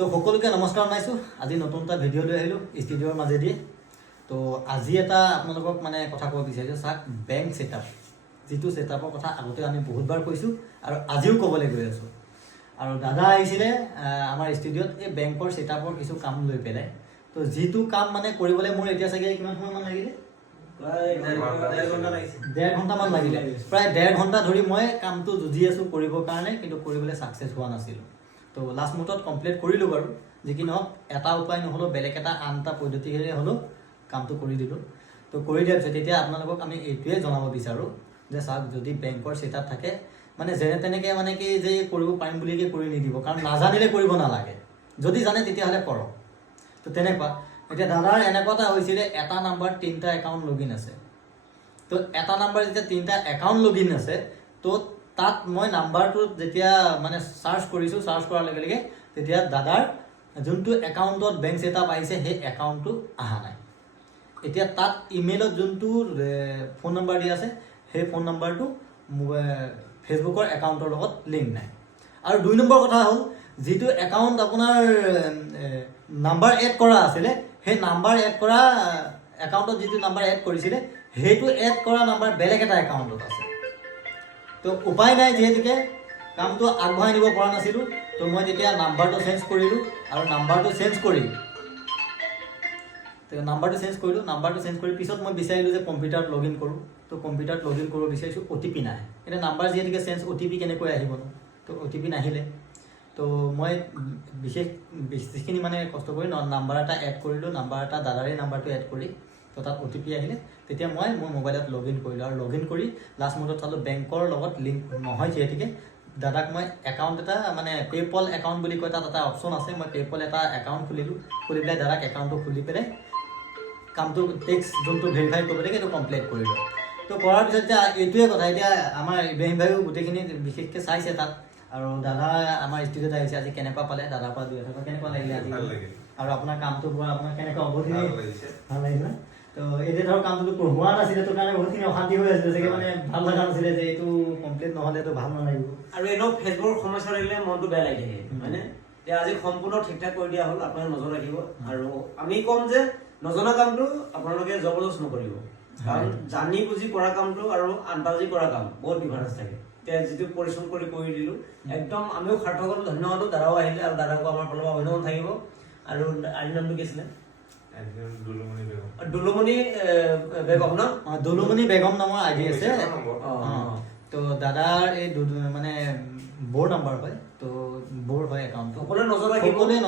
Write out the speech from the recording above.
তো সকলোকে নমস্কাৰ জনাইছোঁ। আজি নতুন এটা ভিডিঅ' লৈ আহিলোঁ ষ্টুডিঅ'ৰ মাজেদি। তো আজি এটা আপোনালোকক মানে কথা ক'ব বিচাৰিছোঁ, চাওক বেংক ছেটআপ, যিটো ছেটআপৰ কথা আগতে আমি বহুতবাৰ কৈছোঁ আৰু আজিও ক'বলৈ গৈ আছোঁ। আৰু দাদা আহিছিলে আমাৰ ষ্টুডিঅ'ত এই বেংকৰ ছেটআপৰ কিছু কাম লৈ পেলাই। তো যিটো কাম মানে কৰিবলৈ মোৰ এতিয়া চাগে কিমান সময়মান লাগিলে, প্ৰায় 1.5 ঘণ্টামান লাগিলে। প্ৰায় 1.5 ঘণ্টা ধৰি মই কামটো যুঁজি আছোঁ কৰিবৰ কাৰণে, কিন্তু কৰিবলৈ ছাকচেছ হোৱা নাছিলোঁ। তো লাষ্ট মুহূৰ্তত কমপ্লিট কৰিলোঁ বাৰু। যি কি নহওক, এটা উপায় নহ'লেও বেলেগ এটা আন এটা পদ্ধতিৰে হ'লেও কামটো কৰি দিলোঁ। তো কৰি দিয়াৰ পিছত এতিয়া আপোনালোকক আমি এইটোৱে জনাব বিচাৰোঁ যে চাওক, যদি বেংকৰ ছেটআপ থাকে মানে যেনে তেনেকৈ মানে কি যে কৰিব পাৰিম বুলিকে কৰি নিদিব, কাৰণ নাজানিলে কৰিব নালাগে, যদি জানে তেতিয়াহ'লে কৰক। তো তেনেকুৱা এতিয়া দাদাৰ এনেকুৱা এটা হৈছিলে, এটা নাম্বাৰ 3টা একাউণ্ট লগইন আছে। তো এটা নাম্বাৰ যেতিয়া 3টা একাউণ্ট লগইন আছে, তো তাত মই নাম্বাৰটো যেতিয়া মানে চাৰ্চ কৰিছোঁ, চাৰ্চ কৰাৰ লগে লগে তেতিয়া দাদাৰ যোনটো একাউণ্টত বেংক ছেটআপ আহিছে সেই একাউণ্টটো অহা নাই। এতিয়া তাত ইমেইলত যোনটো ফোন নম্বৰ দিয়া আছে সেই ফোন নম্বৰটো ফেচবুকৰ একাউণ্টৰ লগত লিংক নাই। আৰু 2 নম্বৰ কথা হ'ল, যিটো একাউণ্ট আপোনাৰ নাম্বাৰ এড কৰা আছিলে, সেই নাম্বাৰ এড কৰা একাউণ্টত যিটো নাম্বাৰ এড কৰিছিলে সেইটো এড কৰা নাম্বাৰ বেলেগ এটা একাউণ্টত আছে। তো উপায় নাই, যিহেতুকে কামটো আগবঢ়াই নিব পৰা নাছিলোঁ। তো মই তেতিয়া নাম্বাৰটো চেঞ্জ কৰিলোঁ, আৰু নাম্বাৰটো চেঞ্জ কৰিলোঁ। নাম্বাৰটো চেঞ্জ কৰি পিছত মই বিচাৰিলোঁ যে কম্পিউটাৰত লগ ইন কৰোঁ। তো কম্পিউটাৰত লগ ইন কৰিব বিচাৰিছোঁ, OTP নাহে। এতিয়া নাম্বাৰ যিহেতুকে চেঞ্জ, OTP কেনেকৈ আহিব ন? তো OTP নাহিলে। তো মই বিশেষখিনি মানে কষ্ট কৰি নাম্বাৰ এটা এড কৰিলোঁ, নাম্বাৰ এটা দাদাৰে নাম্বাৰটো এড কৰি, তো তাত OTP আহিলে। তেতিয়া মই মোৰ মোবাইলত লগ ইন কৰিলোঁ, আৰু লগ ইন কৰি লাষ্ট মুহূৰ্তত চালোঁ বেংকৰ লগত লিংক নহয়। যিহেতুকে দাদাক মই একাউণ্ট এটা মানে পে'পল একাউণ্ট বুলি কয়, তাত এটা অপশ্যন আছে। মই পে'পল এটা একাউণ্ট খুলিলোঁ, খুলি পেলাই দাদাক একাউণ্টটো খুলি পেলাই কামটো টেক্স যোনটো ভেৰিফাই কৰিব লাগে সেইটো কমপ্লিট কৰিলোঁ। তো কৰাৰ পিছত এতিয়া এইটোৱে কথা, এতিয়া আমাৰ ইব্ৰাহিম ভাইও গোটেইখিনি বিশেষকৈ চাইছে তাত। আৰু দাদা আমাৰ ষ্টুডিঅ'ত আহিছে, আজি কেনেকুৱা পালে দাদাৰ পৰা 2 কথা কেনেকুৱা লাগিলে আজি? আৰু আপোনাৰ কামটোৰ পৰা আপোনাৰ কেনেকুৱা বহুতখিনি ভাল লাগিছে। তো এতিয়া ধৰক কামটো হোৱা নাছিলে, তো কাৰণে বহুতখিনি অশান্তি হৈ আছিলে চাগে, মানে ভাল লগা নাছিলে যে এইটো কমপ্লিট নহ'লেতো ভাল নালাগিব। আৰু এনেও ফেচবুকৰ সমস্যা থাকিলে মনটো বেয়া লাগি থাকে, হয়নে? এতিয়া আজি সম্পূৰ্ণ ঠিক ঠাক কৰি দিয়া হ'ল, আপোনালোকে নজৰ ৰাখিব। আৰু আমি ক'ম যে নজনা কামটো আপোনালোকে জবৰদস্ত নকৰিব, কাৰণ জানি বুজি কৰা কামটো আৰু আন্দাজি কৰা কাম বহুত ডিফাৰেঞ্চ থাকে। এতিয়া যিটো পৰিশ্ৰম কৰি দিলোঁ, একদম আমিও সাৰ্থক হ'লোঁ, ধন্য হ'লোঁ। দাদাও আহিলে, আৰু দাদাকো আমাৰ ফালৰ পৰা অভিনন্দন থাকিব। আৰু আইডিৰ নামটো কি আছিলে? দুলুমণি বেগম ন? দুলুমণি বেগম নামৰ আইডি আছে। তো দাদাৰ এই মানে বৰ নাম্বাৰ হয়, তো বৰ হয় একাউণ্টটো। সকলোৱে নজৰ ৰাখিব।